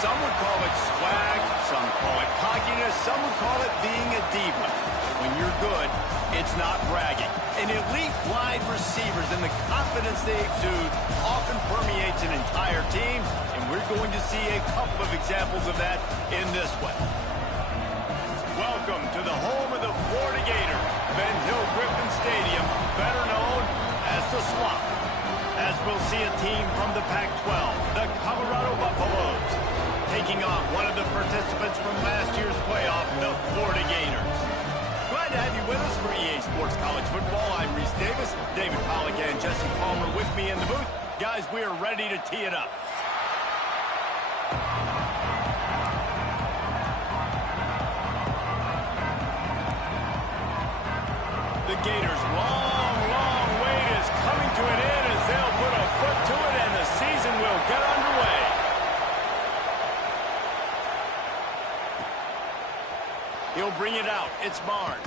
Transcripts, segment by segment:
Some would call it swag, some call it cockiness, some would call it being a diva. When you're good, it's not bragging. An elite wide receivers and the confidence they exude often permeates an entire team, and we're going to see a couple of examples of that in this one. Welcome to the home of the Florida Gators, Ben Hill Griffin Stadium, better known as the Swamp. As we'll see a team from the Pac-12, the Colorado Buffaloes, taking on one of the participants from last year's playoff, the Florida Gators. Glad to have you with us for EA Sports College Football. I'm Reese Davis, David Pollack and Jesse Palmer with me in the booth. Guys, we are ready to tee it up. The Gators' long wait is coming to an end as they'll put a foot to it and the season will get underway. He'll bring it out. It's Barnes.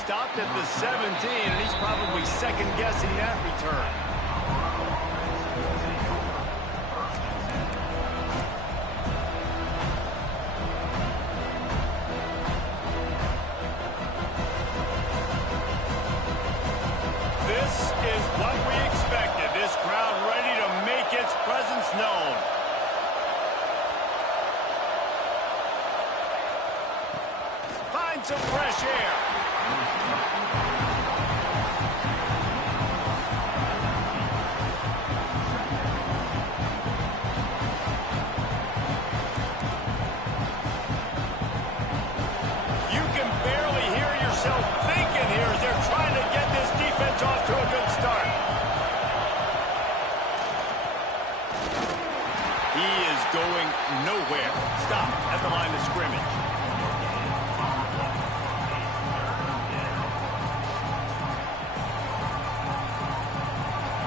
Stopped at the 17, and he's probably second-guessing that return. This is what we expected. This crowd ready to make its presence known. Find some fresh air. You can barely hear yourself thinking here as they're trying to get this defense off to a good start. He is going nowhere. Stop at the line of scrimmage.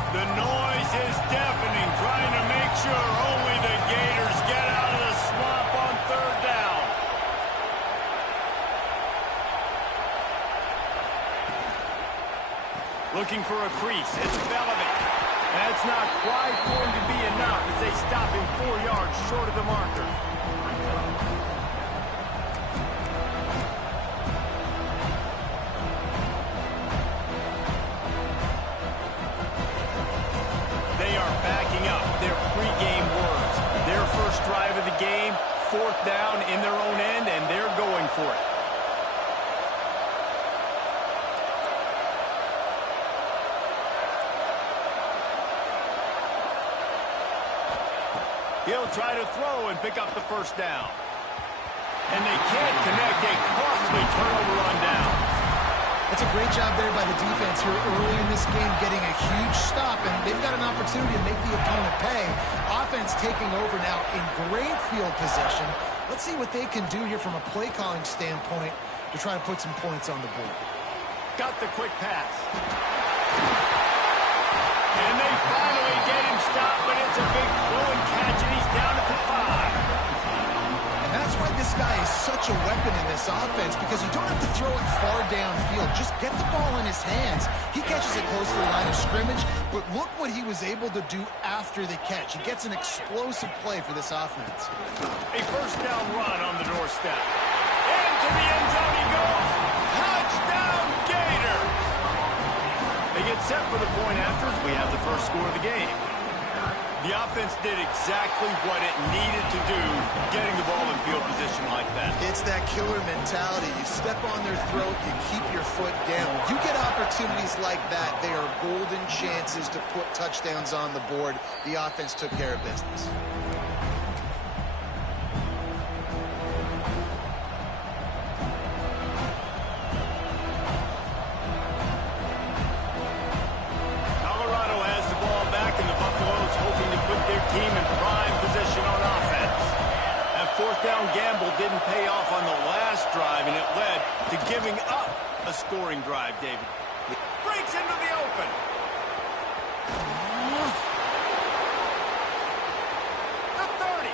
The noise is deafening, trying to make sure only the Gators get out of the swamp on third down. Looking for a crease. It's Bellamy. That's not quite going to be enough as they stop him 4 yards short of the marker. They are backing up their pregame words. Their first drive of the game, fourth down in their own end, and they're going for it. He'll try to throw and pick up the first down. And they can't connect a costly turnover on down. That's a great job there by the defense here early in this game, getting a huge stop, and they've got an opportunity to make the opponent pay. Offense taking over now in great field possession. Let's see what they can do here from a play calling standpoint to try to put some points on the board. Got the quick pass. And they finally get him stopped, but it's a big throw and catch, and he's down at the 5. And that's why this guy is such a weapon in this offense, because you don't have to throw it far downfield. Just get the ball in his hands. He catches it close to the line of scrimmage, but look what he was able to do after the catch. He gets an explosive play for this offense. A first down run on the doorstep. Into the end zone he goes. Touchdown, Gator! They get set for the point after as we have the first score of the game. The offense did exactly what it needed to do, getting the ball in field position like that. It's that killer mentality. You step on their throat, you keep your foot down. You get opportunities like that, they are golden chances to put touchdowns on the board. The offense took care of business. Team in prime position on offense. That fourth down gamble didn't pay off on the last drive, and it led to giving up a scoring drive, David. Breaks into the open. The 30.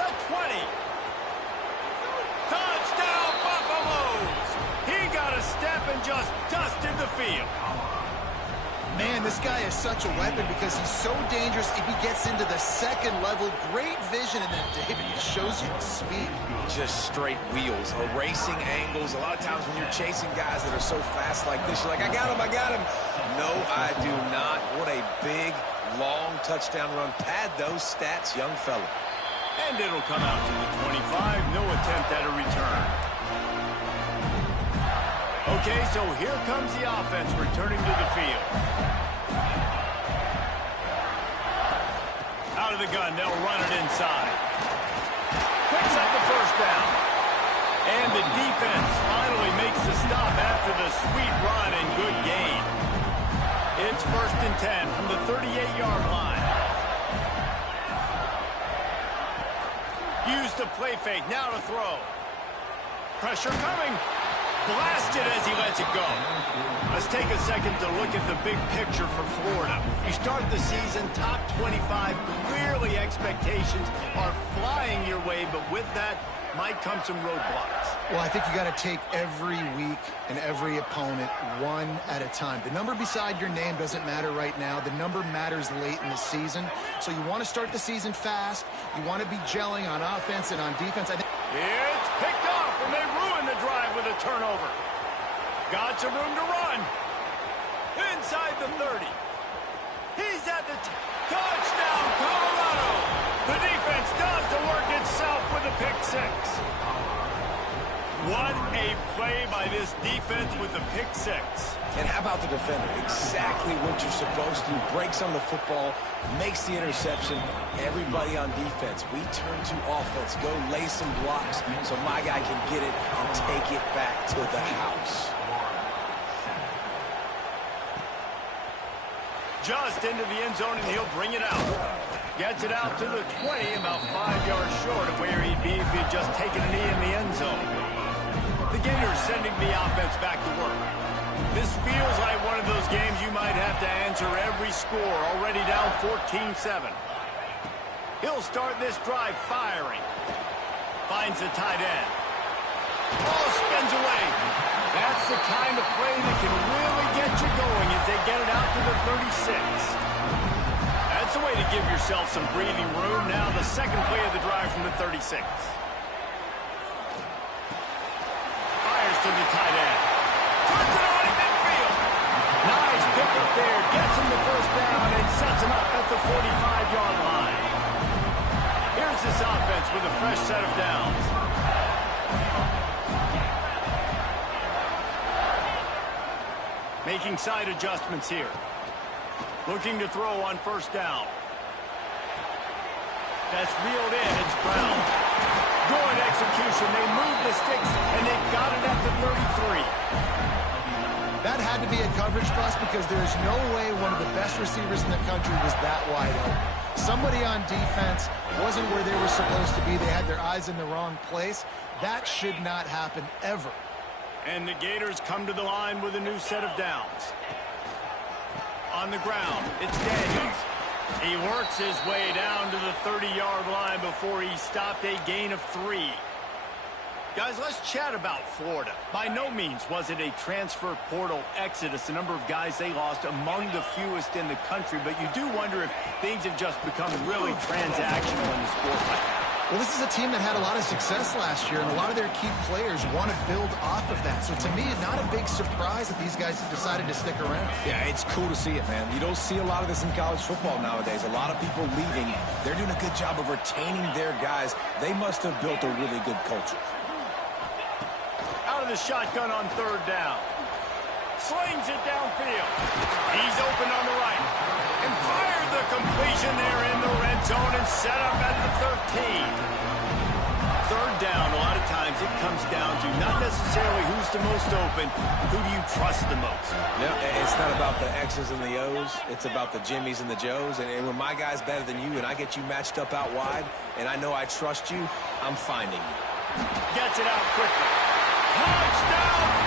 The 20. Touchdown, Buffaloes! He got a step and just dusted the field. Man, this guy is such a weapon because he's so dangerous if he gets into the second level. Great vision, and then David just shows you the speed. Just straight wheels, erasing angles. A lot of times when you're chasing guys that are so fast like this, you're like, I got him, I got him. No, I do not. What a big, long touchdown run. Pad those stats, young fella. And it'll come out to the 25. No attempt at a return. Okay, so here comes the offense returning to the field. Out of the gun, they'll run it inside. Picks up the first down. And the defense finally makes the stop after the sweet run and good gain. It's 1st and 10 from the 38-yard line. Use the play fake, now to throw. Pressure coming. Blasted as he lets it go. Let's take a second to look at the big picture for Florida. You start the season top 25. Clearly expectations are flying your way, but with that might come some roadblocks. Well, I think you got to take every week and every opponent one at a time. The number beside your name doesn't matter right now. The number matters late in the season. So you want to start the season fast. You want to be gelling on offense and on defense. I think it's picked off, and they ruin the drive with a turnover. Got some room to run. Inside the 30. He's at the touchdown, Colorado. The defense does the work itself with a pick six. What a play by this defense with the pick six. And how about the defender? Exactly what you're supposed to. Breaks on the football, makes the interception. Everybody on defense, we turn to offense. Go lay some blocks so my guy can get it and take it back to the house. Just into the end zone, and he'll bring it out. Gets it out to the 20, about 5 yards short of where he'd be if he'd just taken a knee in the end zone. The Gators sending the offense back to work. This feels like one of those games you might have to answer every score, already down 14-7. He'll start this drive firing. Finds the tight end. Ball spins away. That's the kind of play that can really get you going as they get it out to the 36. That's the way to give yourself some breathing room. Now the second play of the drive from the 36. Fires to the tight end. Turns it on in midfield. Nice pick up there. Gets him the first down and sets him up at the 45-yard line. Here's this offense with a fresh set of downs. Making side adjustments here. Looking to throw on first down. That's reeled in. It's Brown. Good execution. They move the sticks, and they've got it at the 33. that had to be a coverage bust because there's no way one of the best receivers in the country was that wide open. Somebody on defense wasn't where they were supposed to be. They had their eyes in the wrong place. That should not happen ever. And the Gators come to the line with a new set of downs. On the ground, it's Daniels. He works his way down to the 30-yard line before he stopped a gain of 3. Guys, let's chat about Florida. By no means was it a transfer portal exodus, the number of guys they lost among the fewest in the country, but you do wonder if things have just become really transactional in the sport like that. Well, this is a team that had a lot of success last year, and a lot of their key players want to build off of that. So to me, not a big surprise that these guys have decided to stick around. Yeah, it's cool to see it, man. You don't see a lot of this in college football nowadays. A lot of people leaving. They're doing a good job of retaining their guys. They must have built a really good culture. Out of the shotgun on third down. Slings it downfield. He's open on the right. And fired the completion there in the red zone and set up at the 13. Third down, a lot of times it comes down to not necessarily who's the most open, who do you trust the most? Yeah, it's not about the X's and the O's. It's about the Jimmies and the Joes. And when my guy's better than you and I get you matched up out wide and I know I trust you, I'm finding you. Gets it out quickly. Touchdown!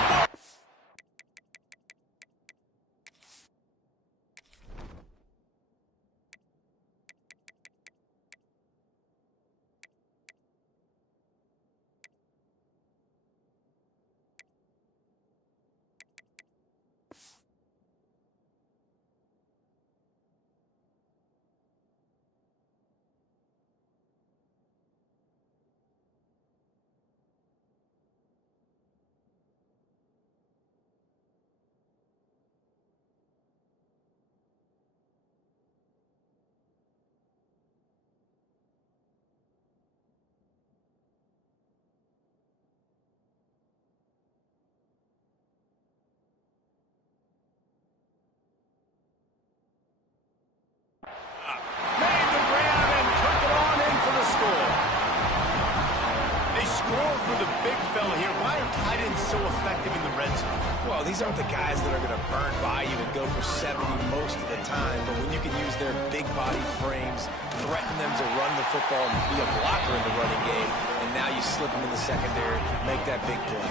big fella here. Why are tight ends so effective in the red zone? Well, these aren't the guys that are going to burn by you and go for 70 most of the time, but when you can use their big body frames, threaten them to run the football and be a blocker in the running game, and now you slip them in the secondary, make that big play.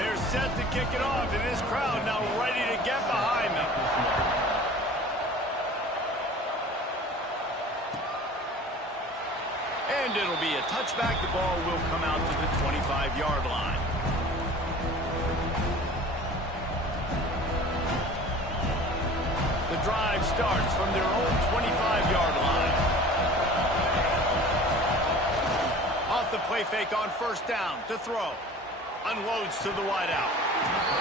They're set to kick it off, and this crowd now ready to get behind them. And it'll be a touchback. The ball will come out to the 25-yard line. The drive starts from their own 25-yard line. Off the play fake on first down to throw. Unloads to the wideout.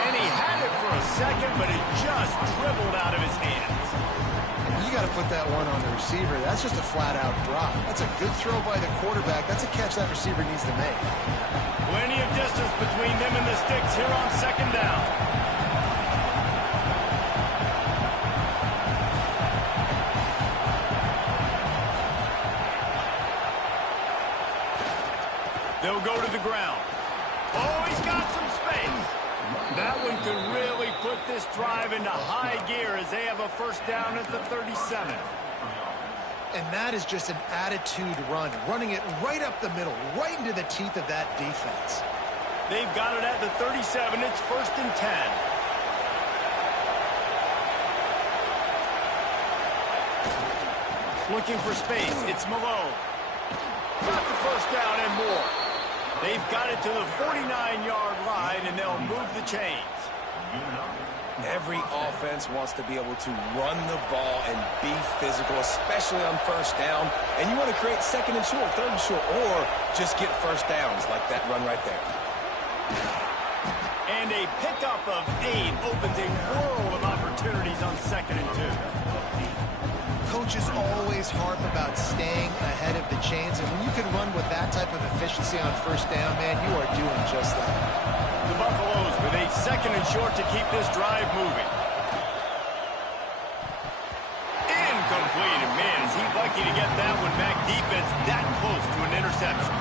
And he had it for a second, but it just dribbled out of his hands. You got to put that one on the receiver. That's just a flat-out drop. That's a good throw by the quarterback. That's a catch that receiver needs to make. Plenty of distance between them and the sticks here on second down. They'll go to the ground. Oh, he's got some space. That one could really put this drive into high gear as they have a first down at the 37. And that is just an attitude run, running it right up the middle, right into the teeth of that defense. They've got it at the 37. It's first and 10. Looking for space. It's Malone. Got the first down and more. They've got it to the 49-yard line, and they'll move the chains. Every offense wants to be able to run the ball and be physical, especially on first down. And you want to create second and short, third and short, or just get first downs like that run right there. And a pickup of 8 opens a world of opportunities on second and 2. Coaches always harp about staying ahead of the chains, and when you can run with that type of efficiency on first down, man, you are doing just that. The Buffaloes with a second and short to keep this drive moving. Incomplete, and man, is he lucky to get that one back. Defense that close to an interception.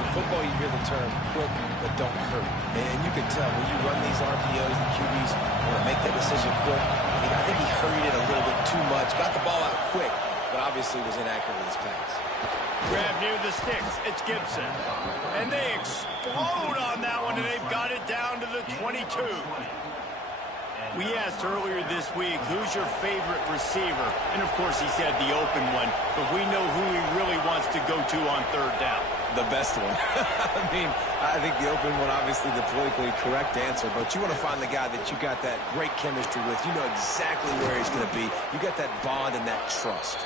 In football, you hear the term quick, but don't hurry. And you can tell when you run these RPOs, the QBs want to make that decision quick. I think he hurried it a little bit too much, got the ball out quick, but obviously was inaccurate with his pass. Grab near the sticks. It's Gibson. And they explode on that one, and they've got it down to the 22. We asked earlier this week, who's your favorite receiver? And, of course, he said the open one, but we know who he really wants to go to on third down. The best one. I mean, I think the open one, obviously the politically correct answer, but you want to find the guy that you got that great chemistry with. You know exactly where he's going to be. You got that bond and that trust.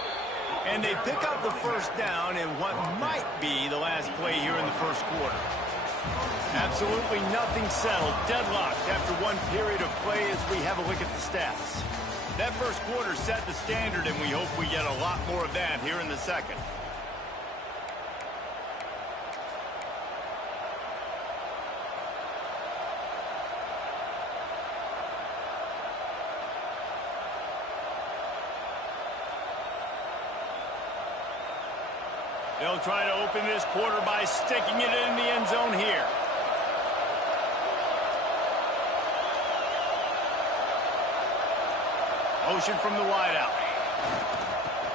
And they pick up the first down in what might be the last play here in the first quarter. Absolutely nothing settled. Deadlocked after one period of play as we have a look at the stats. That first quarter set the standard, and we hope we get a lot more of that here in the second. They'll try to open this quarter by sticking it in the end zone here. Motion from the wideout.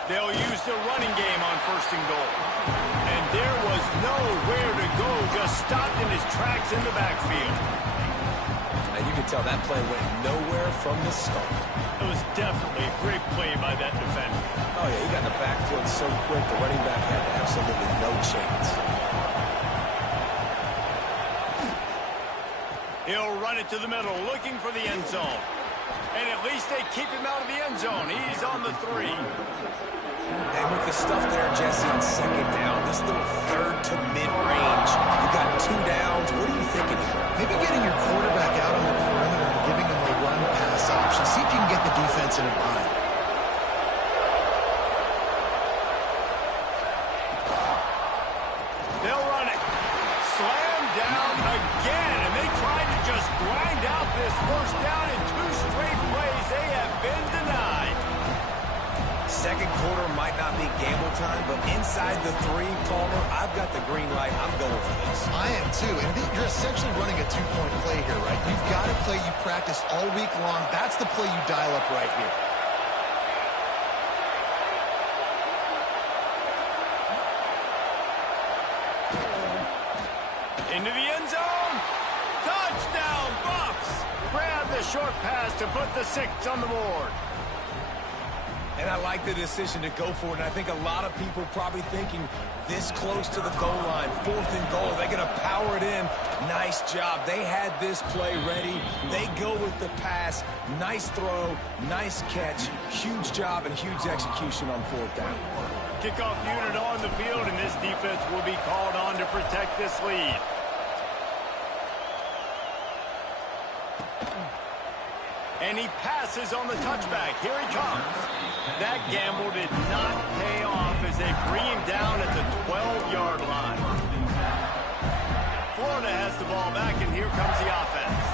They'll use the running game on first and goal. And there was nowhere to go, just stopped in his tracks in the backfield. And you can tell that play went nowhere from the start. It was definitely a great play by that defender. Oh, yeah, he got in the backfield so quick, the running back had absolutely no chance. He'll run it to the middle, looking for the end zone. And at least they keep him out of the end zone. He's on the 3. And with the stuff there, Jesse, on second down, this little third to mid-range, you got 2 downs. What are you thinking here? Maybe getting your quarterback out on the perimeter and giving him a run-pass option. See if you can get the defense in a bind. They'll run it. Slam down again, and they tried to just grind out this first down in 2 straight plays. They have been denied. Second quarter might not be gamble time, but inside the 3, Palmer, I've got the green light. I'm going for this. I am too, and you're essentially running a 2-point play here, right? You've got a play you practice all week long. That's the play you dial up right here. Into the end zone. Touchdown, Buffs. Grab the short pass to put the 6 on the board. And I like the decision to go for it, and I think a lot of people probably thinking this close to the goal line, 4th and goal, they're going to power it in. Nice job. They had this play ready. They go with the pass. Nice throw, nice catch, huge job and huge execution on 4th down. Kickoff unit on the field, and this defense will be called on to protect this lead. And he passes on the touchback. Here he comes. That gamble did not pay off as they bring him down at the 12-yard line. Florida has the ball back, and here comes the offense.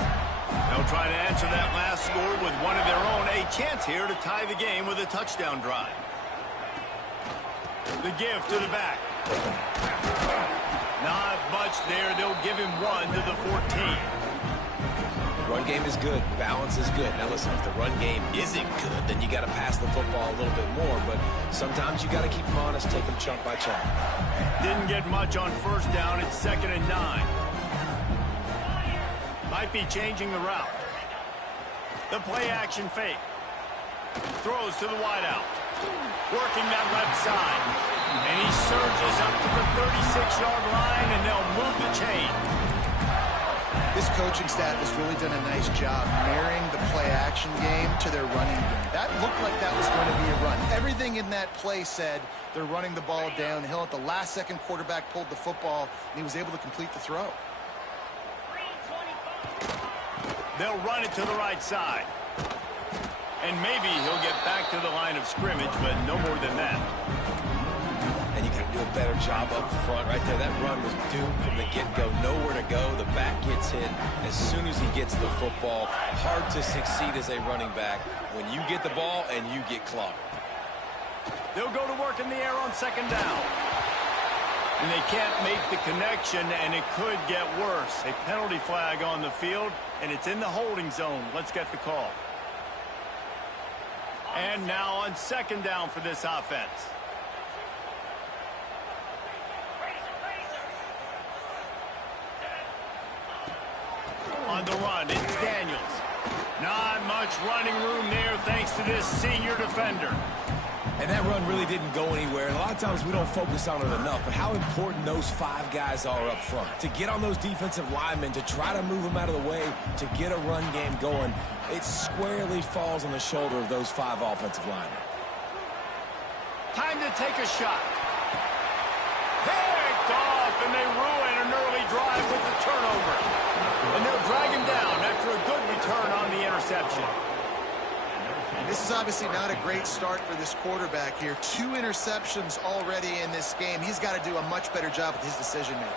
They'll try to answer that last score with one of their own. A chance here to tie the game with a touchdown drive. The give to the back. Not much there. They'll give him 1 to the 14. Run game is good. Balance is good. Now, listen, if the run game isn't good, then you got to pass the football a little bit more. But sometimes you got to keep them honest, take them chunk by chunk. Didn't get much on 1st down. It's 2nd and 9. Might be changing the route. The play action fake. Throws to the wideout. Working that left side. And he surges up to the 36-yard line, and they'll move the chain. This coaching staff has really done a nice job marrying the play-action game to their running game. That looked like that was going to be a run. Everything in that play said they're running the ball downhill. At the last second, quarterback pulled the football, and he was able to complete the throw. They'll run it to the right side. And maybe he'll get back to the line of scrimmage, but no more than that. And you got to do a better job up front right there. That run was doomed from the get-go. Nowhere to go. The back gets hit as soon as he gets the football. Hard to succeed as a running back when you get the ball and you get clogged. They'll go to work in the air on 2nd down. And they can't make the connection, and it could get worse. A penalty flag on the field, and it's in the holding zone. Let's get the call. And now on 2nd down for this offense. On the run, it's Daniels. Not much running room there thanks to this senior defender. And that run really didn't go anywhere. And a lot of times we don't focus on it enough, but how important those 5 guys are up front. To get on those defensive linemen, to try to move them out of the way, to get a run game going, it squarely falls on the shoulder of those 5 offensive linemen. Time to take a shot. Picked off, and they ruin an early drive with the turnover. And they'll drag him down after a good return on the interception. This is obviously not a great start for this quarterback here. 2 interceptions already in this game. He's got to do a much better job with his decision-making.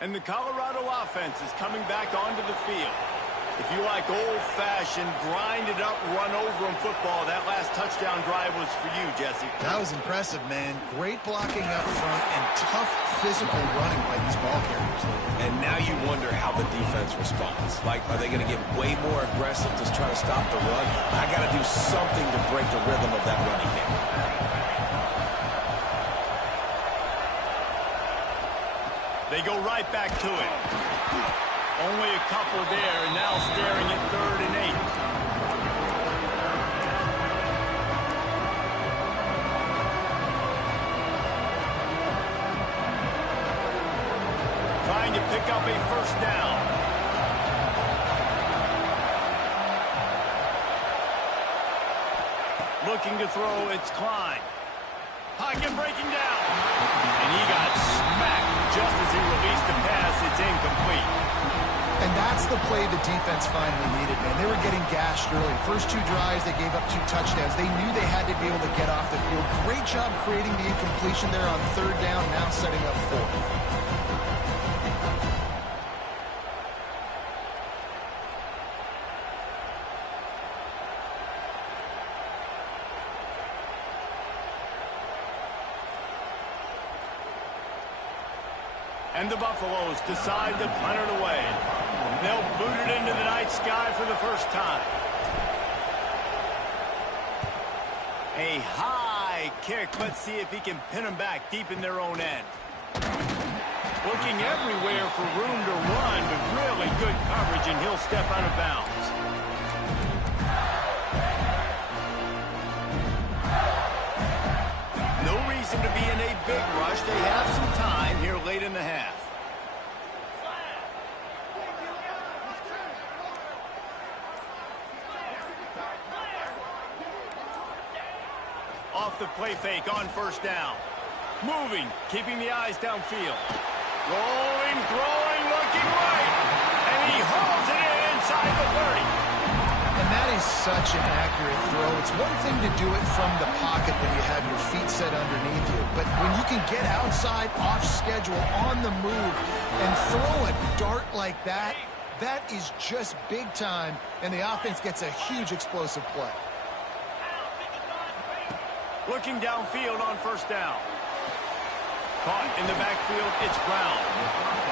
And the Colorado offense is coming back onto the field. If you like old-fashioned, grind-it-up, run-over-'em football, that last touchdown drive was for you, Jesse. That was impressive, man. Great blocking up front and tough physical running by these ball carriers. And now you wonder how the defense responds. Like, are they going to get way more aggressive to try to stop the run? I got to do something to break the rhythm of that running game. They go right back to it. Only a couple there, and now staring at 3rd and 8. Trying to pick up a first down. Looking to throw, it's Klein. Pocket breaking down. And he got smacked just as he released the pass. It's incomplete. And that's the play the defense finally needed, man. They were getting gashed early. First 2 drives, they gave up 2 touchdowns. They knew they had to be able to get off the field. Great job creating the incompletion there on 3rd down, now setting up 4th. And the Buffaloes decide to punt it away. They'll boot it into the night sky for the first time. A high kick. Let's see if he can pin them back deep in their own end. Looking everywhere for room to run, but really good coverage, and he'll step out of bounds. No reason to be in a big rush. They have some time here late in the half. Off the play fake on first down. Moving, keeping the eyes downfield. Rolling, throwing, looking right. And he hauls it in inside the 30. And that is such an accurate throw. It's one thing to do it from the pocket when you have your feet set underneath you. But when you can get outside, off schedule, on the move, and throw a dart like that, that is just big time. And the offense gets a huge explosive play. Looking downfield on first down. Caught in the backfield, it's Brown.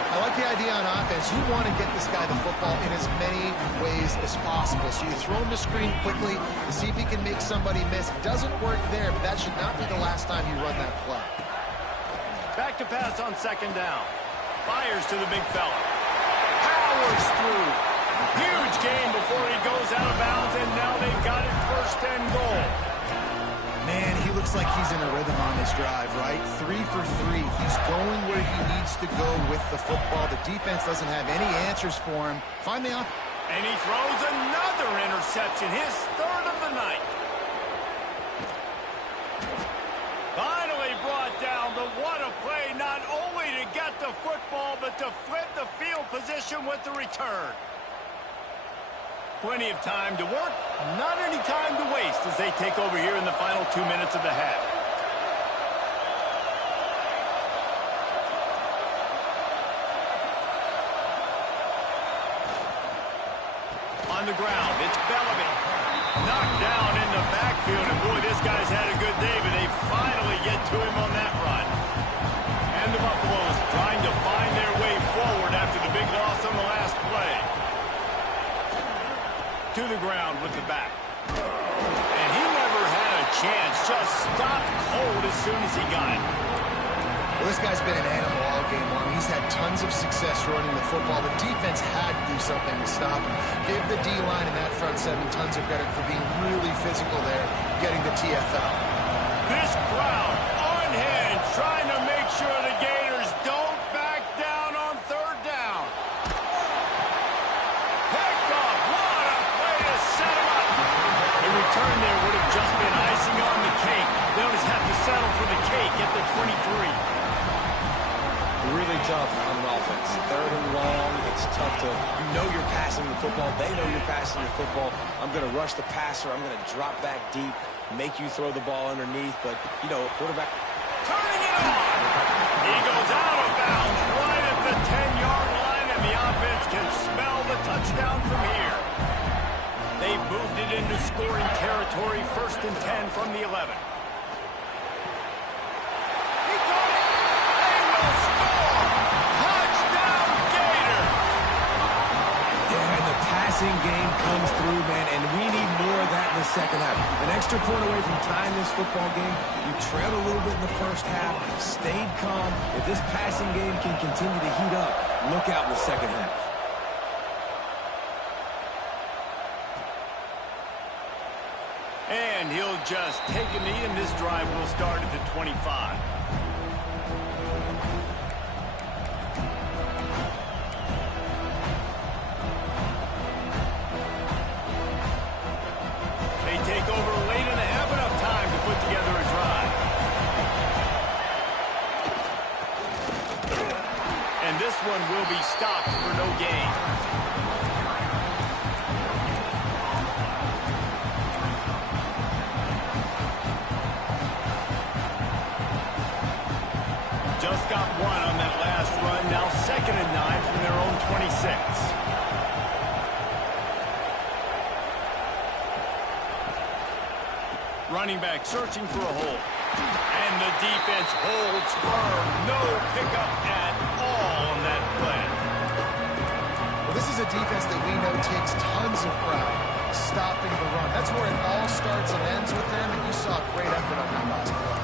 I like the idea on offense. You want to get this guy the football in as many ways as possible. So you throw him the screen quickly to see if he can make somebody miss. Doesn't work there, but that should not be the last time you run that play. Back to pass on 2nd down. Fires to the big fella. Powers through. Huge gain before he goes out of bounds, and now they've got it 1st and goal. Man, he looks like he's in a rhythm on this drive, right? 3 for 3. He's going where he needs to go with the football. The defense doesn't have any answers for him. Finally off. And he throws another interception, his 3rd of the night. Finally brought down, but what a play, not only to get the football, but to flip the field position with the return. Plenty of time to work, not any time to waste as they take over here in the final 2 minutes of the half. On the ground, it's Bellamy. Knocked down in the backfield, and boy, this guy's had a good day, but they finally get to him on that run. And the Buffaloes trying to find their way forward after the big loss on the last play. To the ground with the back. And he never had a chance, just stopped cold as soon as he got it. Well, this guy's been an animal all game long. He's had tons of success running the football. The defense had to do something to stop him. Give the D-line and that front 7 tons of credit for being really physical there, getting the TFL. This crowd on hand, trying to make sure the Gators don't back down on 3rd down. Picked off, what a play to set him up. A return there would have just been icing on the cake. They'll just have to settle for the cake at the 23. Really tough on an offense. Third and long, it's tough to, you know you're passing the football. They know you're passing the football. I'm going to rush the passer. I'm going to drop back deep, make you throw the ball underneath. But, you know, quarterback. Turning it on. He goes out of bounds right at the 10-yard line, and the offense can smell the touchdown from here. They've moved it into scoring territory, 1st and 10 from the 11. Game comes through, man, and we need more of that in the second half. An extra point away from tying this football game. You trailed a little bit in the first half, stayed calm. If this passing game can continue to heat up, look out in the second half. And he'll just take a knee, and this drive will start at the 25. Take over late in the half, enough time to put together a drive. And this one will be stopped for no gain. Just got one on that last run. Now 2nd and 9 from their own 26. Running back searching for a hole. And the defense holds firm. No pickup at all on that play. Well, this is a defense that we know takes tons of pride stopping the run. That's where it all starts and ends with them, and you saw great effort on that last play.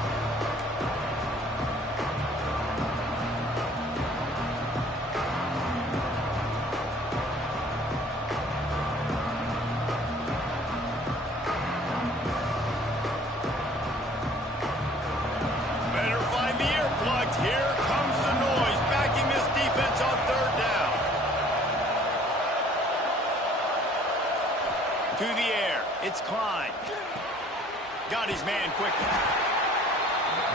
To the air. It's Klein. Got his man quickly.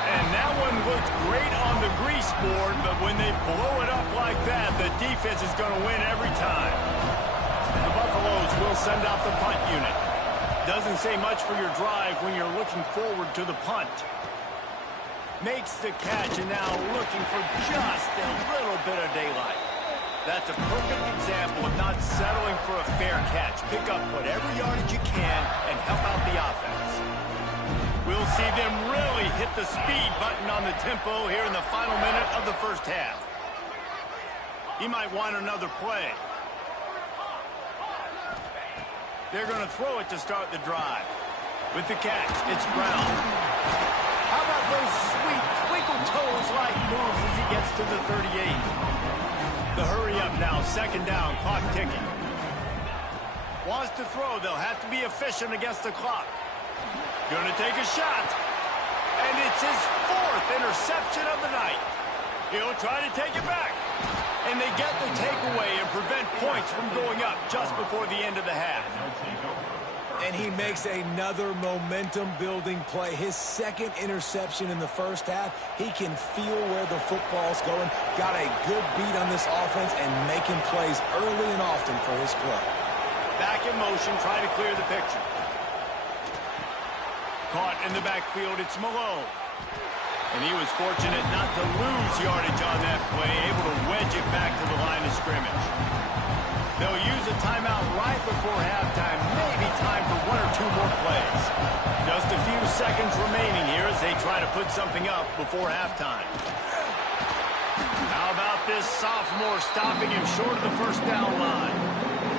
And that one looked great on the grease board, but when they blow it up like that, the defense is going to win every time. The Buffaloes will send out the punt unit. Doesn't say much for your drive when you're looking forward to the punt. Makes the catch, and now looking for just a little bit of daylight. That's a perfect example of not settling for a fair catch. Pick up whatever yardage you can and help out the offense. We'll see them really hit the speed button on the tempo here in the final minute of the first half. He might want another play. They're going to throw it to start the drive. With the catch, it's Brown. How about those sweet twinkle toes-like moves as he gets to the 38? The hurry up now, 2nd down, clock ticking. Wants to throw, they'll have to be efficient against the clock. Gonna take a shot. And it's his 4th interception of the night. He'll try to take it back. And they get the takeaway and prevent points from going up just before the end of the half. And he makes another momentum-building play. His 2nd interception in the first half. He can feel where the football's going. Got a good beat on this offense and making plays early and often for his club. Back in motion, trying to clear the picture. Caught in the backfield, it's Malone. And he was fortunate not to lose yardage on that play, able to wedge it back to the line of scrimmage. They'll use a timeout right before halftime, maybe time for 1 or 2 more plays. Just a few seconds remaining here as they try to put something up before halftime. How about this sophomore stopping him short of the 1st down line?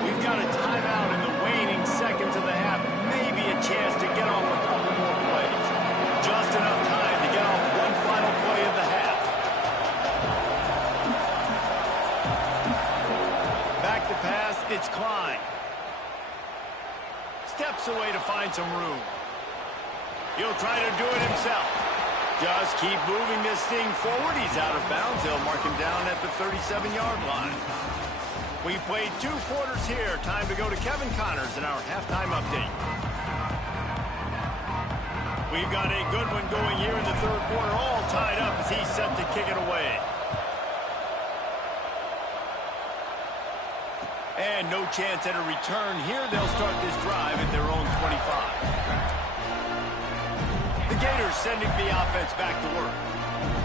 We've got a timeout in the waning seconds of the half, maybe a chance to get off a couple more plays. Just enough time to get off one final play of the half. Back to pass, it's Klein. Steps away to find some room. He'll try to do it himself. Just keep moving this thing forward. He's out of bounds. They'll mark him down at the 37-yard line. We played 2 quarters here. Time to go to Kevin Connors in our halftime update. We've got a good one going here in the third quarter, all tied up as he's set to kick it away. And no chance at a return here. They'll start this drive at their own 25. The Gators sending the offense back to work.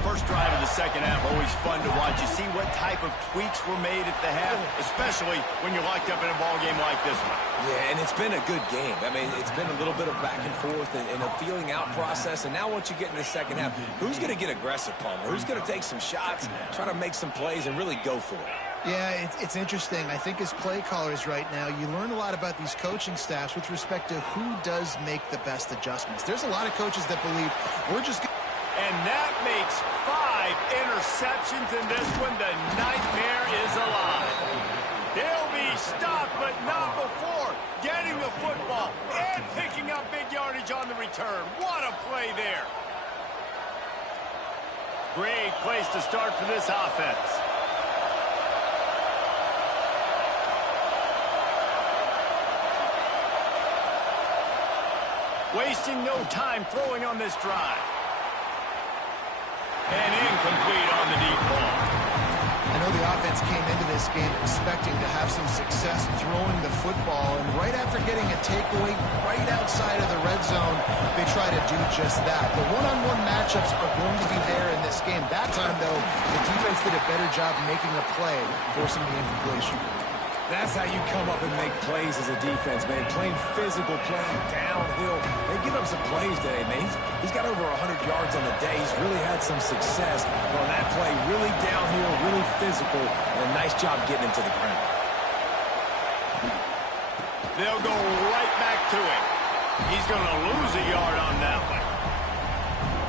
First drive of the second half, always fun to watch. You see what type of tweaks were made at the half, especially when you're locked up in a ball game like this one. Yeah, and it's been a good game. I mean, it's been a little bit of back and forth and a feeling out process. And now once you get in the second half, who's going to get aggressive, Palmer? Who's going to take some shots, try to make some plays, and really go for it? Yeah, it's interesting. I think as play callers right now, you learn a lot about these coaching staffs with respect to who does make the best adjustments. There's a lot of coaches that believe we're just... And that makes 5 interceptions in this one. The nightmare is alive. They'll be stopped, but not before getting the football and picking up big yardage on the return. What a play there. Great place to start for this offense. Wasting no time throwing on this drive. And incomplete on the deep ball. I know the offense came into this game expecting to have some success throwing the football, and right after getting a takeaway right outside of the red zone, they try to do just that. The one-on-one matchups are going to be there in this game. That time, though, the defense did a better job making a play, forcing the incompletion. That's how you come up and make plays as a defense, man. Playing physical, playing downhill. They give up some plays today, man. He's got over 100 yards on the day. He's really had some success on that play. Really downhill, really physical, and a nice job getting him to the ground. They'll go right back to him. He's going to lose a yard on that one.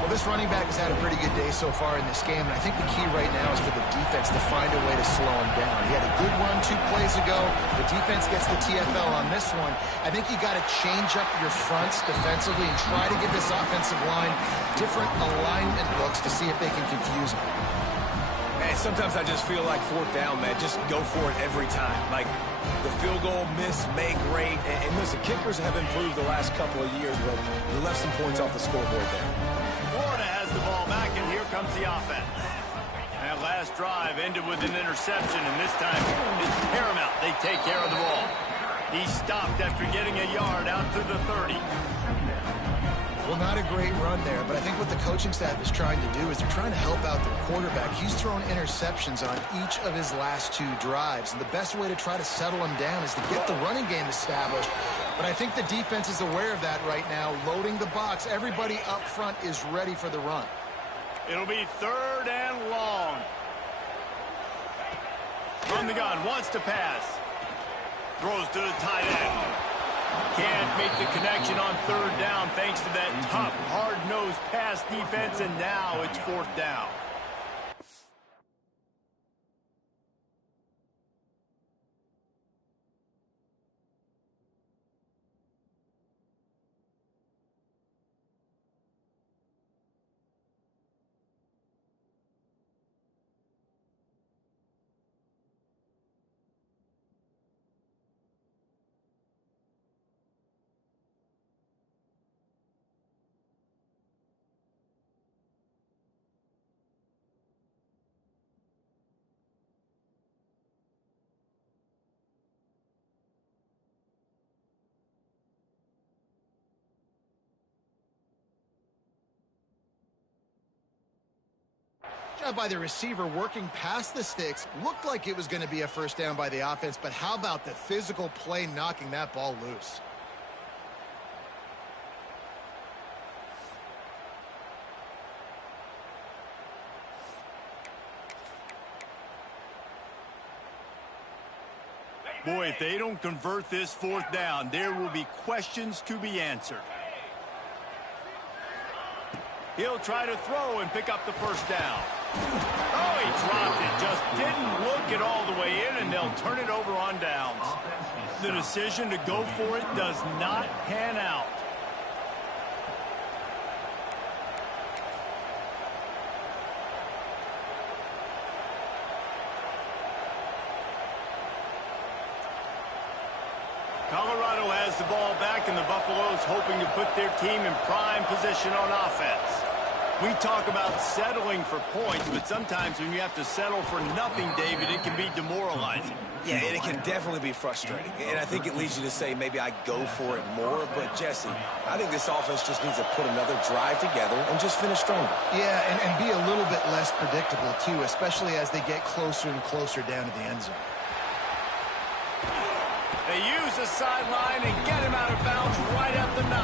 Well, this running back has had a pretty good day so far in this game, and I think the key right now is for the defense to find a way to slow him down. He had a good run 2 plays ago. The defense gets the TFL on this one. I think you got to change up your fronts defensively and try to give this offensive line different alignment looks to see if they can confuse him. Man, sometimes I just feel like 4th down, man. Just go for it every time. Like the field goal miss, make great. And listen, kickers have improved the last couple of years, but you left some points off the scoreboard there. Florida has the ball back, and here comes the offense. That last drive ended with an interception, and this time it's paramount. They take care of the ball. He stopped after getting a yard out to the 30. Well, not a great run there, but I think what the coaching staff is trying to do is they're trying to help out their quarterback. He's thrown interceptions on each of his last 2 drives, and the best way to try to settle him down is to get the running game established. But I think the defense is aware of that right now, loading the box. Everybody up front is ready for the run. It'll be 3rd and long. From the gun, wants to pass. Throws to the tight end. Can't make the connection on 3rd down thanks to that tough, hard-nosed pass defense, and now it's 4th down. Job by the receiver working past the sticks. Looked like it was going to be a 1st down by the offense, but how about the physical play knocking that ball loose? Boy, if they don't convert this 4th down, there will be questions to be answered. He'll try to throw and pick up the 1st down. Oh, he dropped it. Just didn't look it all the way in, and they'll turn it over on downs. The decision to go for it does not pan out. Colorado has the ball back, and the Buffaloes hoping to put their team in prime position on offense. We talk about settling for points, but sometimes when you have to settle for nothing, David, it can be demoralizing. Yeah, and it can definitely be frustrating. And I think it leads you to say maybe I go for it more. But, Jesse, I think this offense just needs to put another drive together and just finish stronger. Yeah, and be a little bit less predictable, too, especially as they get closer and closer down to the end zone. They use the sideline and get him out of bounds right at the 9.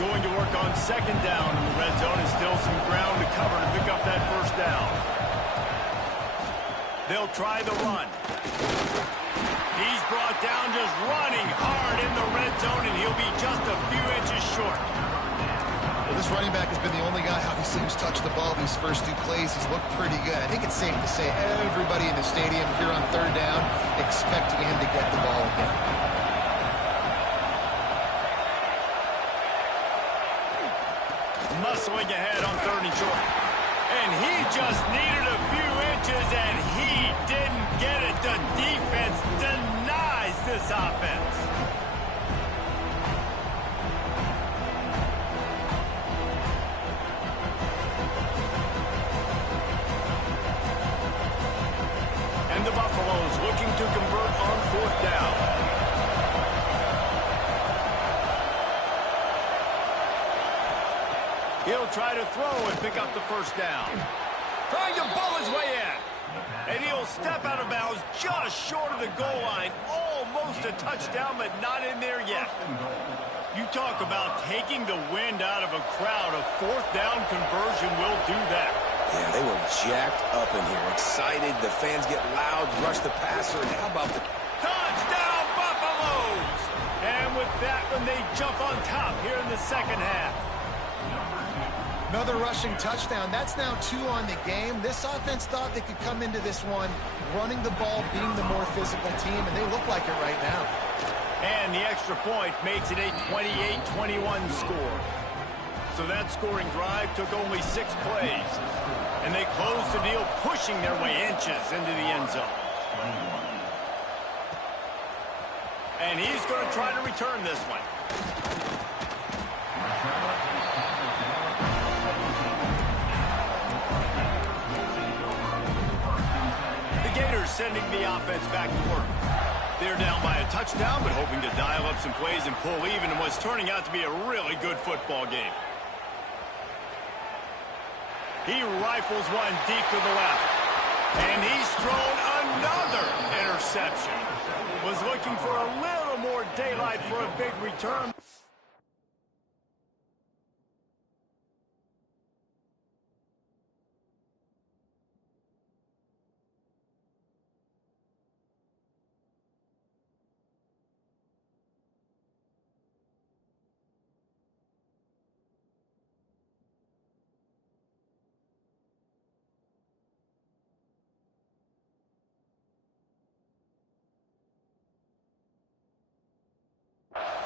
Going to work on second down in the red zone, and still some ground to cover to pick up that first down. They'll try the run. He's brought down just running hard in the red zone, and he'll be just a few inches short. Well, this running back has been the only guy, obviously, who's touched the ball these first 2 plays. He's looked pretty good. I think it's safe to say everybody in the stadium here on third down expecting him to get the ball again. Muscling ahead on 3rd and short. And he just needed a few inches, and he didn't get it. The defense denies this offense. And the Buffaloes looking to convert on 4th down. He'll try to throw and pick up the first down. Trying to ball his way in. And he'll step out of bounds just short of the goal line. Almost a touchdown, but not in there yet. You talk about taking the wind out of a crowd. A 4th down conversion will do that. Yeah, they were jacked up in here. Excited. The fans get loud, rush the passer. And how about the... Touchdown, Buffaloes! And with that one, they jump on top here in the second half. Another rushing touchdown. That's now 2 on the game. This offense thought they could come into this one running the ball, being the more physical team, and they look like it right now. And the extra point makes it a 28-21 score. So that scoring drive took only 6 plays. And they closed the deal, pushing their way inches into the end zone. And he's going to try to return this one. Gators sending the offense back to work. They're down by a touchdown, but hoping to dial up some plays and pull even in what's turning out to be a really good football game. He rifles one deep to the left. And he's thrown another interception. Was looking for a little more daylight for a big return.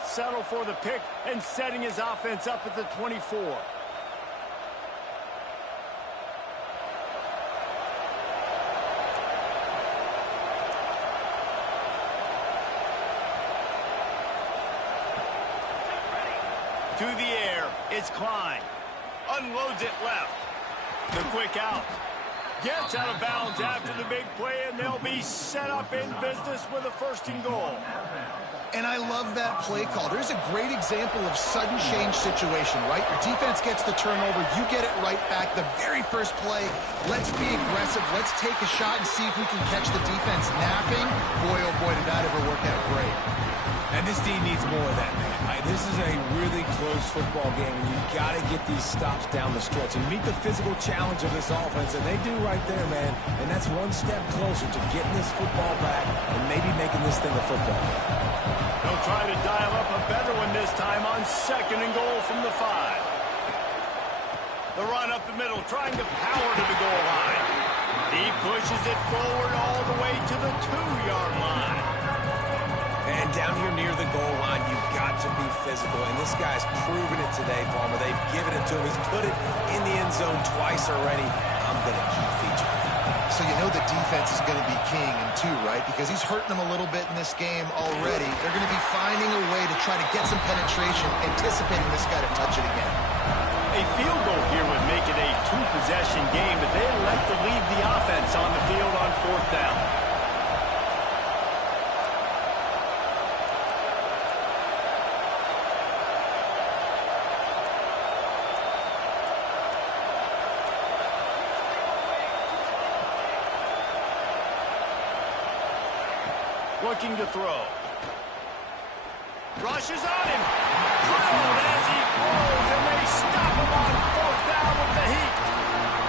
Settle for the pick and setting his offense up at the 24. To the air, it's Klein. Unloads it left. The quick out. Gets out of bounds after the big play, and they'll be set up in business with a 1st and goal. And I love that play call. There's a great example of sudden change situation, right? Your defense gets the turnover. You get it right back. The very first play, let's be aggressive. Let's take a shot and see if we can catch the defense napping. Boy, oh boy, did that ever work out great. And this team needs more of that, man. This is a really close football game, and you've got to get these stops down the stretch and meet the physical challenge of this offense, and they do right there, man. And that's one step closer to getting this football back and maybe making this thing a football game. They'll try to dial up a better one this time on 2nd and goal from the 5. The run up the middle, trying to power to the goal line. He pushes it forward all the way to the 2-yard line. And down here near the goal line, you've got got to be physical, and this guy's proven it today, Palmer. They've given it to him. He's put it in the end zone twice already. I'm going to keep featuring him. So you know the defense is going to be king in two, right? Because he's hurting them a little bit in this game already. They're going to be finding a way to try to get some penetration, anticipating this guy to touch it again. A field goal here would make it a two-possession game, but they elect to leave the offense on the field on fourth down. Looking to throw. Rushes on him. Drilled as he throws, and they stop him on fourth down with the heat.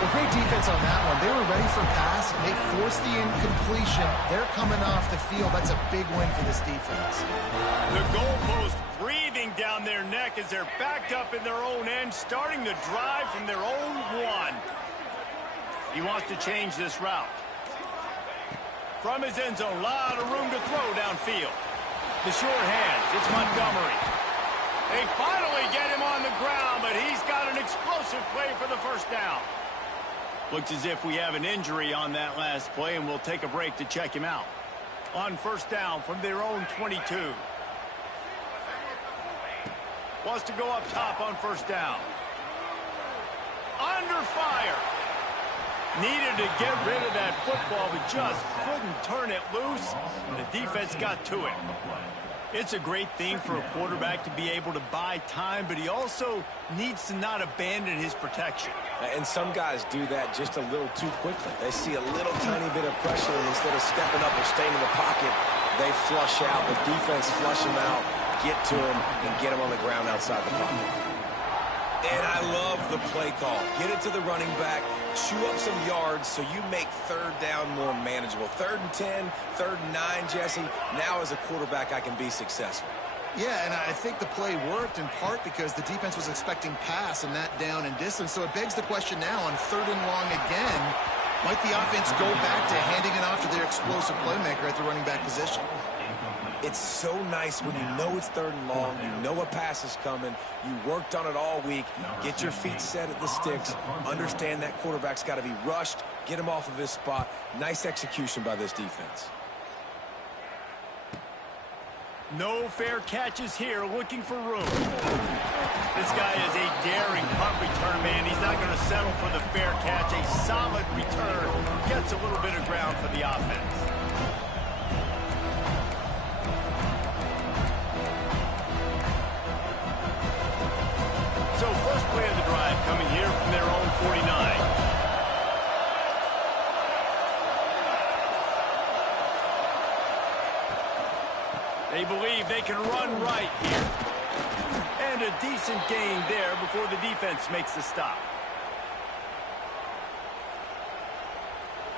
Well, great defense on that one. They were ready for pass. They forced the incompletion. They're coming off the field. That's a big win for this defense. The goalpost breathing down their neck as they're backed up in their own end, starting the drive from their own one. He wants to change this route. From his end zone, a lot of room to throw downfield. The short hands, it's Montgomery. They finally get him on the ground, but he's got an explosive play for the first down. Looks as if we have an injury on that last play, and we'll take a break to check him out. On first down from their own 22. Wants to go up top on first down. Under fire. Needed to get rid of that football, but just couldn't turn it loose. The defense got to it. It's a great thing for a quarterback to be able to buy time, but he also needs to not abandon his protection. And some guys do that just a little too quickly. They see a little tiny bit of pressure, and instead of stepping up or staying in the pocket, they flush out. The defense flush him out, get to him, and get him on the ground outside the pocket. And I love the play call. Get it to the running back, chew up some yards so you make third down more manageable. 3rd and 10, 3rd and 9, Jesse. Now as a quarterback, I can be successful. Yeah, and I think the play worked in part because the defense was expecting pass and that down and distance. So it begs the question now on 3rd and long again, might the offense go back to handing it off to their explosive playmaker at the running back position? It's so nice when you know it's 3rd and long, you know a pass is coming, you worked on it all week, get your feet set at the sticks, understand that quarterback's got to be rushed, get him off of his spot. Nice execution by this defense. No fair catches here, looking for room. This guy is a daring punt return man. He's not going to settle for the fair catch. A solid return gets a little bit of ground for the offense. So first play of the drive coming here from their own 49. They believe they can run right here. And a decent gain there before the defense makes the stop.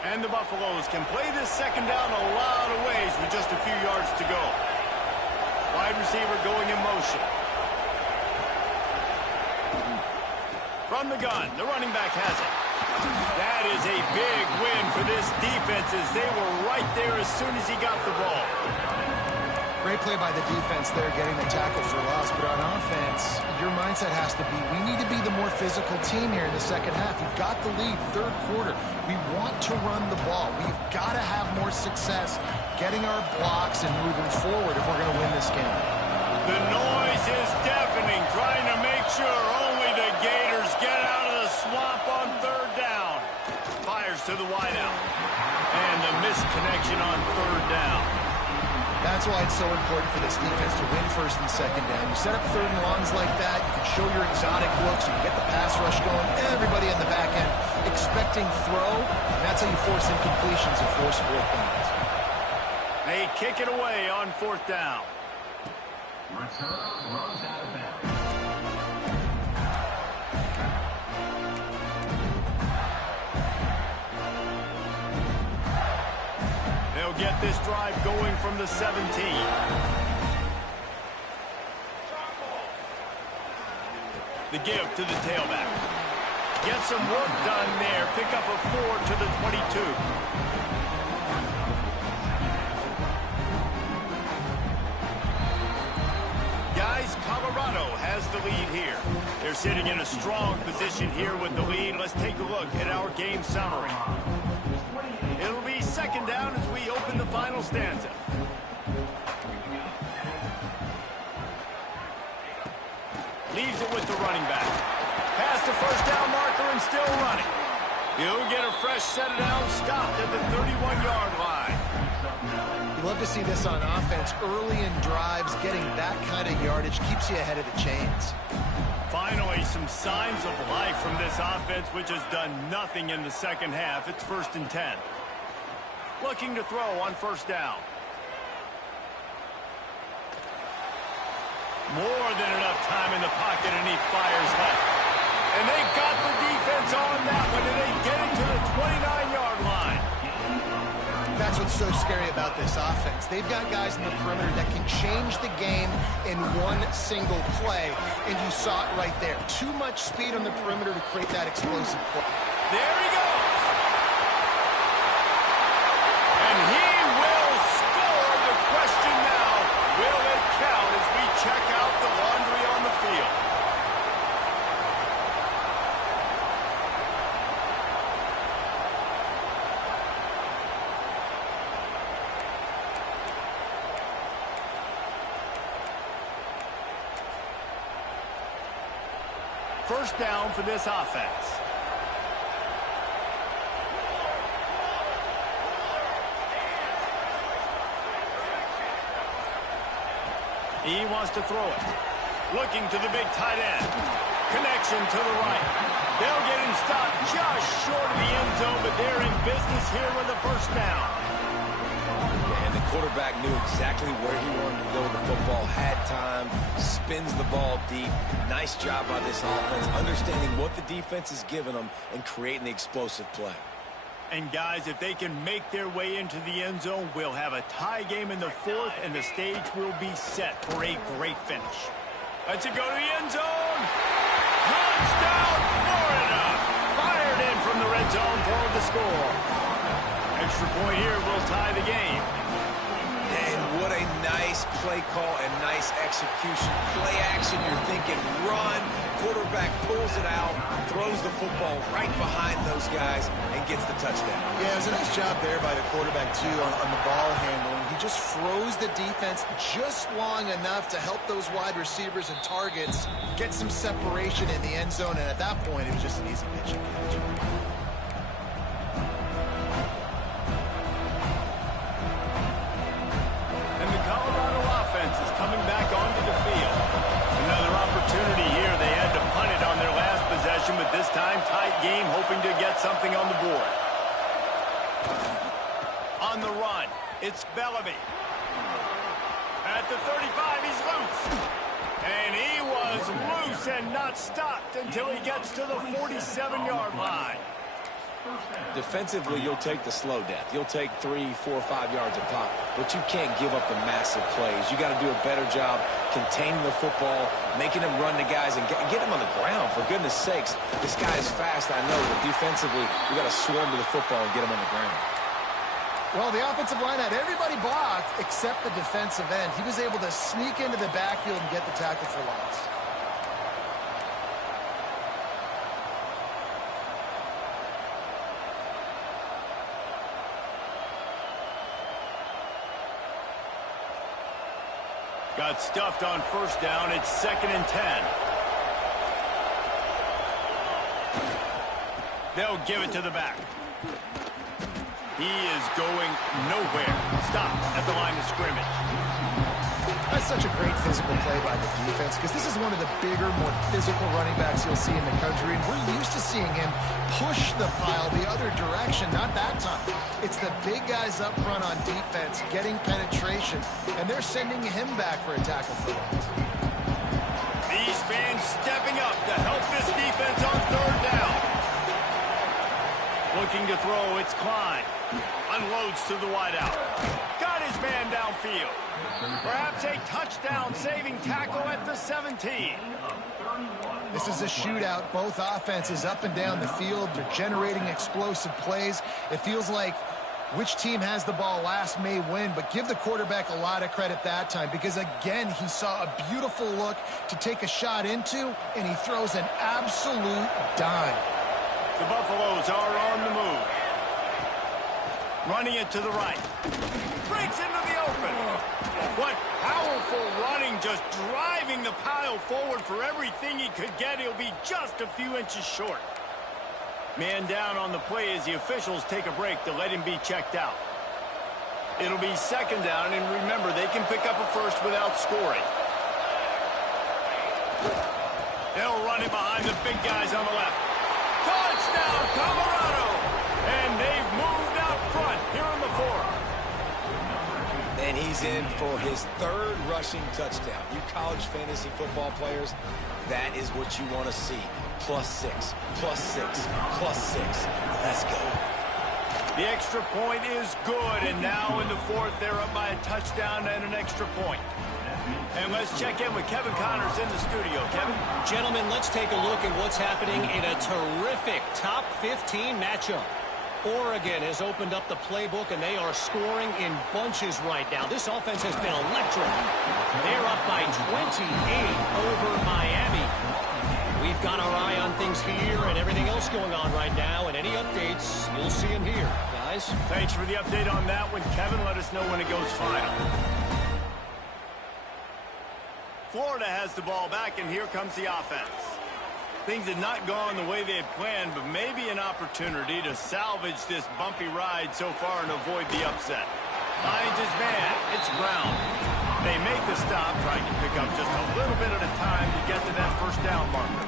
And the Buffaloes can play this second down a lot of ways with just a few yards to go. Wide receiver going in motion. From the gun, the running back has it. That is a big win for this defense as they were right there as soon as he got the ball. Great play by the defense there, getting the tackle for loss. But on offense, your mindset has to be, we need to be the more physical team here in the second half. We've got the lead, 3rd quarter. We want to run the ball. We've got to have more success getting our blocks and moving forward if we're going to win this game. The noise is deafening, trying to make sure only the Gators get out of the swamp on 3rd down. Fires to the wideout. And the misconnection on 3rd down. That's why it's so important for this defense to win 1st and 2nd down. You set up 3rd and longs like that, you can show your exotic looks, you can get the pass rush going, everybody in the back end expecting throw, and that's how you force incompletions and force 4th downs. They kick it away on 4th down. They'll get this drive going from the 17. The give to the tailback. Get some work done there. Pick up a 4 to the 22. Got the lead here. They're sitting in a strong position here with the lead. Let's take a look at our game summary. It'll be second down as we open the final stanza. Leaves it with the running back. Past the first down marker and still running. He'll get a fresh set of down, stopped at the 31-yard line. You love to see this on offense. Early in drives, getting that kind of yardage keeps you ahead of the chains. Finally, some signs of life from this offense, which has done nothing in the second half. It's 1st and 10. Looking to throw on first down. More than enough time in the pocket, and he fires left. And they got the defense on that one, and they get it to the 29-yard line. That's what's so scary about this offense. They've got guys in the perimeter that can change the game in one single play, and you saw it right there. Too much speed on the perimeter to create that explosive play. There he goes. And he will score. The question now, will it count as we check out the laundry on the field? First down for this offense. He wants to throw it. Looking to the big tight end. Connection to the right. They'll get him stopped just short of the end zone, but they're in business here with a first down. And the quarterback knew exactly where he wanted to go with the football, had time, spins the ball deep. Nice job by this offense, understanding what the defense is giving them and creating the explosive play. And guys, if they can make their way into the end zone, we'll have a tie game in the 4th, and the stage will be set for a great finish. Let's go to the end zone. Touchdown, Florida! Fired in from the red zone for the score. Extra point here will tie the game. And what a nice play call and nice execution. Play action, you're thinking run. Quarterback pulls it out, throws the football right behind those guys, and gets the touchdown. Yeah, it was a nice job there by the quarterback, too, on the ball handling. He just froze the defense just long enough to help those wide receivers and targets get some separation in the end zone, and at that point, it was just an easy pitch and catch. And the Colorado offense is coming back onto the field. Another opportunity here. They had to punt it on their last possession, but this time tight game, hoping to get something on the board. On the run, it's Bellamy. At the 35, he's loose. And he was loose and not stopped until he gets to the 47-yard line. Defensively, you'll take the slow death. You'll take 3, 4, 5 yards a pop, but you can't give up the massive plays. You got to do a better job containing the football, making them run the guys, and get them on the ground. For goodness sakes, this guy is fast, I know, but defensively, you got to swarm to the football and get him on the ground. Well, the offensive line had everybody blocked except the defensive end. He was able to sneak into the backfield and get the tackle for loss. Got stuffed on first down. It's 2nd and 10. They'll give it to the back. He is going nowhere. Stop at the line of scrimmage. That's such a great physical play by the defense because this is one of the bigger, more physical running backs you'll see in the country, and we're used to seeing him push the pile the other direction. Not that time. It's the big guys up front on defense getting penetration, and they're sending him back for a tackle for loss. These fans stepping up to help this defense on 3rd down. Looking to throw, it's Klein. Unloads to the wideout. Got his man downfield. Perhaps a touchdown-saving tackle at the 17. This is a shootout. Both offenses up and down the field. They're generating explosive plays. It feels like Which team has the ball last may win, but give the quarterback a lot of credit that time because, again, he saw a beautiful look to take a shot into, and he throws an absolute dime. The Buffaloes are on the move. Running it to the right. Breaks into the open. What powerful running, just driving the pile forward for everything he could get. He'll be just a few inches short. Man down on the play as the officials take a break to let him be checked out. It'll be second down, and remember, they can pick up a first without scoring. They'll run it behind the big guys on the left. Touchdown, Colorado! And they've moved out front here in the fourth. And he's in for his third rushing touchdown. You college fantasy football players, that is what you want to see. +6, +6, +6. Let's go. The extra point is good, and now in the fourth, they're up by a touchdown and an extra point. And let's check in with Kevin Connors in the studio. Kevin? Gentlemen, let's take a look at what's happening in a terrific top 15 matchup. Oregon has opened up the playbook, and they are scoring in bunches right now. This offense has been electric. They're up by 28 over Miami. We've got our eye on things here and everything else going on right now, and any updates, you'll see them here, guys. Thanks for the update on that one, Kevin. Let us know when it goes final. Florida has the ball back, and here comes the offense. Things had not gone the way they had planned, but maybe an opportunity to salvage this bumpy ride so far and avoid the upset. Finds his man. It's Brown. They make the stop, trying to pick up just a little bit at a time to get to that first down marker.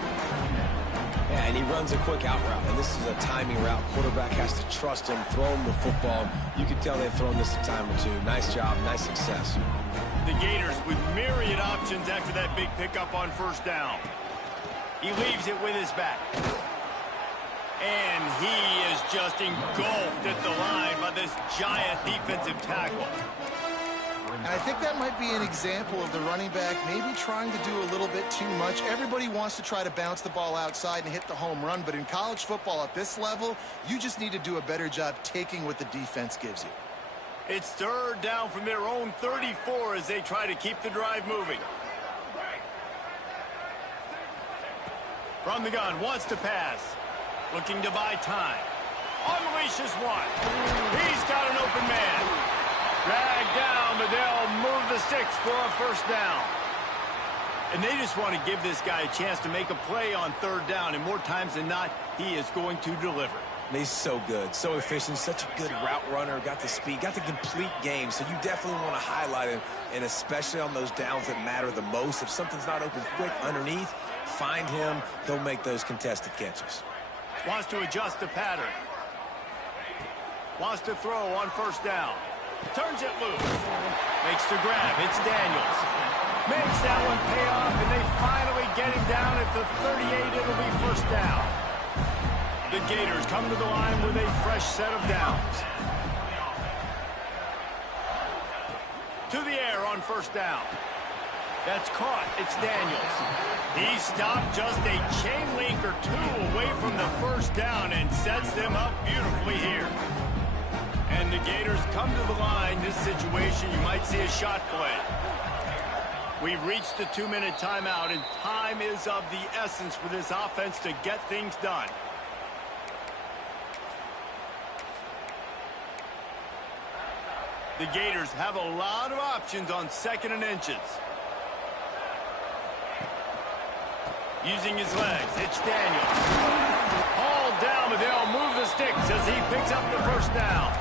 Yeah, and he runs a quick out route, and this is a timing route. Quarterback has to trust him, throw him the football. You can tell they've thrown this a time or two. Nice job, nice success. The Gators with myriad options after that big pickup on first down. He leaves it with his back. And he is just engulfed at the line by this giant defensive tackle. And I think that might be an example of the running back maybe trying to do a little bit too much. Everybody wants to try to bounce the ball outside and hit the home run, but in college football at this level, you just need to do a better job taking what the defense gives you. It's third down from their own 34 as they try to keep the drive moving. From the gun, wants to pass. Looking to buy time. Unleashes one. He's got an open man. Dragged down, but they'll move the sticks for a first down. And they just want to give this guy a chance to make a play on third down, and more times than not, he is going to deliver. He's so good, so efficient, such a good route runner, got the speed, got the complete game, so you definitely want to highlight him, and especially on those downs that matter the most. If something's not open quick underneath, find him, he'll make those contested catches. Wants to adjust the pattern. Wants to throw on first down. Turns it loose. Makes the grab. It's Daniels. Makes that one pay off, and they finally get him down at the 38. It'll be first down. The Gators come to the line with a fresh set of downs. To the air on first down. That's caught. It's Daniels. He stopped just a chain link or two away from the first down and sets them up beautifully here. And the Gators come to the line. This situation, you might see a shot play. We've reached the 2-minute timeout, and time is of the essence for this offense to get things done. The Gators have a lot of options on 2nd and inches. Using his legs, it's Daniels. Hauled down, but they'll move the sticks as he picks up the first down.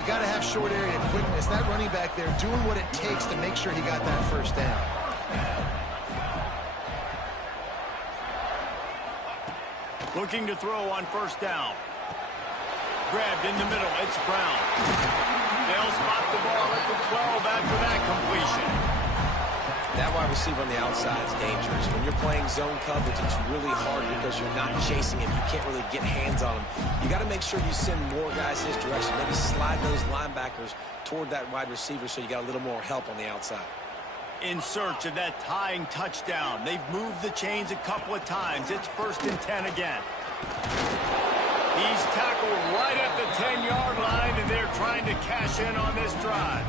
You got to have short area quickness. That running back there doing what it takes to make sure he got that first down. Looking to throw on first down. Grabbed in the middle, it's Brown. They'll spot the ball at the 12 after that completion. That wide receiver on the outside is dangerous. When you're playing zone coverage, it's really hard because you're not chasing him. You can't really get hands on him. You got to make sure you send more guys his direction. Maybe slide those linebackers toward that wide receiver so you got a little more help on the outside. In search of that tying touchdown. They've moved the chains a couple of times. It's 1st and 10 again. He's tackled right at the 10-yard line, and they're trying to cash in on this drive.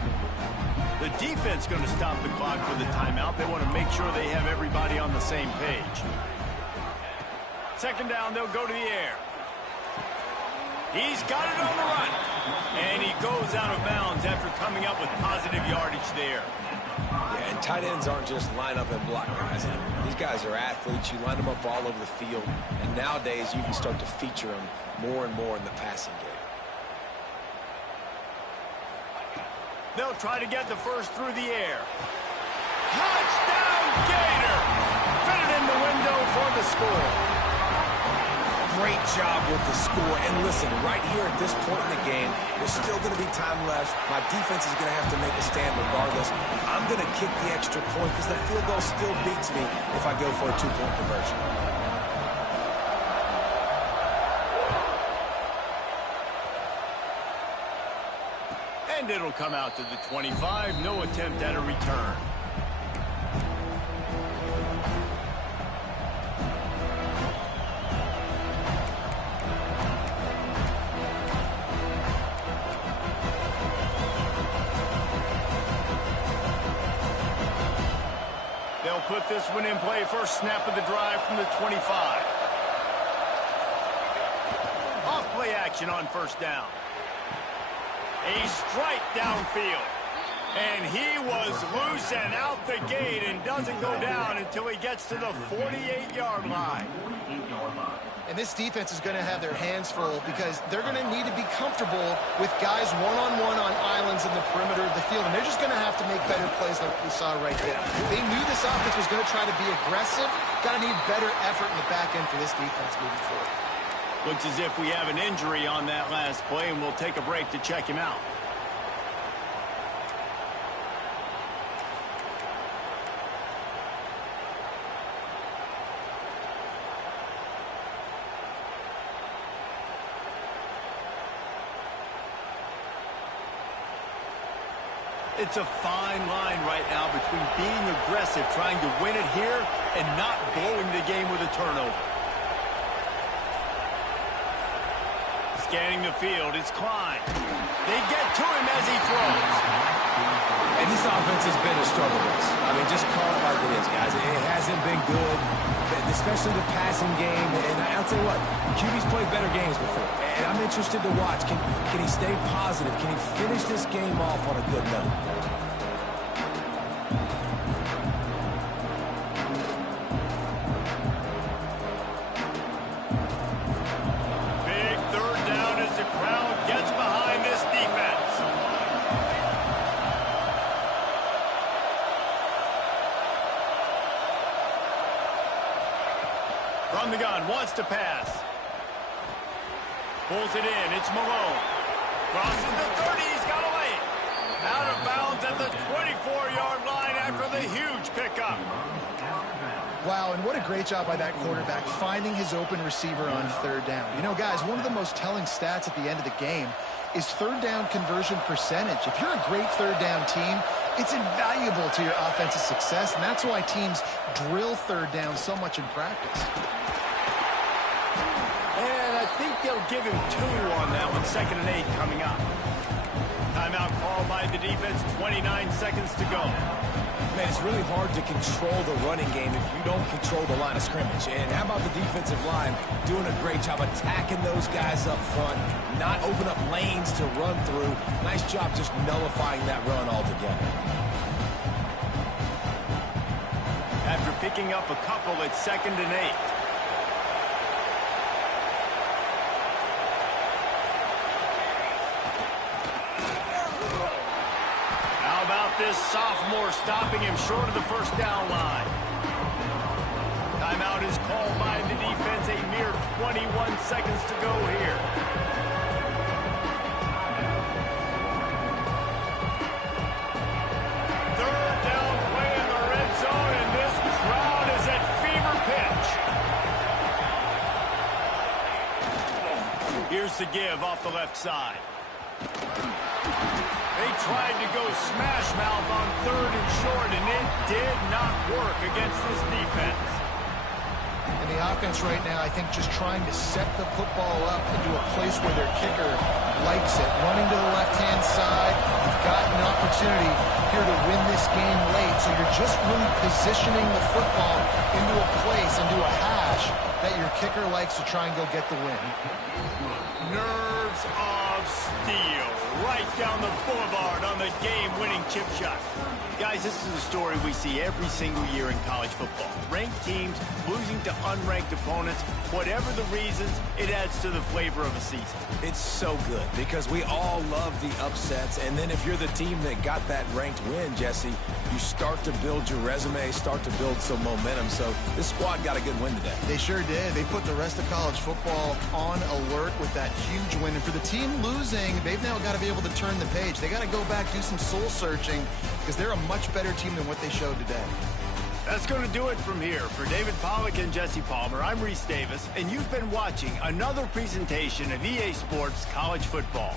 The defense going to stop the clock with a timeout. They want to make sure they have everybody on the same page. Second down, they'll go to the air. He's got it on the run. And he goes out of bounds after coming up with positive yardage there. Yeah, and tight ends aren't just line up and block guys. These guys are athletes. You line them up all over the field. And nowadays, you can start to feature them more and more in the passing game. They'll try to get the first through the air. Touchdown, Gator! Fit it in the window for the score. Great job with the score. And listen, right here at this point in the game, there's still going to be time left. My defense is going to have to make a stand regardless. I'm going to kick the extra point because the field goal still beats me if I go for a two-point conversion. And it'll come out to the 25. No attempt at a return. They'll put this one in play. First snap of the drive from the 25. Off play action on first down. A strike downfield. And he was loose and out the gate and doesn't go down until he gets to the 48-yard line. And this defense is going to have their hands full because they're going to need to be comfortable with guys one-on-one on islands in the perimeter of the field. And they're just going to have to make better plays like we saw right there. They knew this offense was going to try to be aggressive. Got to need better effort in the back end for this defense moving forward. Looks as if we have an injury on that last play, and we'll take a break to check him out. It's a fine line right now between being aggressive, trying to win it here, and not blowing the game with a turnover. Scanning the field, it's Klein. They get to him as he throws. And this offense has been a struggle bus. I mean, just call it like it is, guys. It hasn't been good, especially the passing game. And I'll tell you what, QB's played better games before. And I'm interested to watch. Can he stay positive? Can he finish this game off on a good note? From the gun, wants to pass. Pulls it in, it's Malone. Crosses the 30, he's got away. Out of bounds at the 24-yard line after the huge pickup. Wow, and what a great job by that quarterback finding his open receiver on third down. You know, guys, one of the most telling stats at the end of the game is third down conversion percentage. If you're a great third down team, it's invaluable to your offensive success, and that's why teams drill third down so much in practice. And I think they'll give him 2 on that one. 2nd and 8 coming up. Timeout called by the defense. 29 seconds to go. Man, it's really hard to control the running game if you don't control the line of scrimmage. And how about the defensive line doing a great job attacking those guys up front, not open up lanes to run through. Nice job just nullifying that run altogether. After picking up a couple, it's 2nd and 8. How about this sophomore stopping him short of the first down line? Timeout is called by the defense. A mere 21 seconds to go here. Third down play in the red zone, and this crowd is at fever pitch. Here's the give off the left side. They tried to go smash mouth on 3rd and short, and it did not work against this defense. And the offense right now, I think, just trying to set the football up into a place where their kicker likes it. Running to the left-hand side, you've got an opportunity here to win this game late. So you're just really positioning the football into a place, into a hash that your kicker likes to try and go get the win. Nerves of steel right down the boulevard on the game-winning chip shot. Guys, this is a story we see every single year in college football. Ranked teams losing to unranked opponents. Whatever the reasons, it adds to the flavor of a season. It's so good because we all love the upsets. And then if you're the team that got that ranked win, Jesse, you start to build your resume, start to build some momentum. So this squad got a good win today. They sure did. They put the rest of college football on alert with that huge win. And for the team losing, they've now got to be able to turn the page. They got to go back, do some soul searching, because they're a much better team than what they showed today. That's going to do it from here. For David Pollack and Jesse Palmer, I'm Reese Davis, and you've been watching another presentation of EA Sports College Football.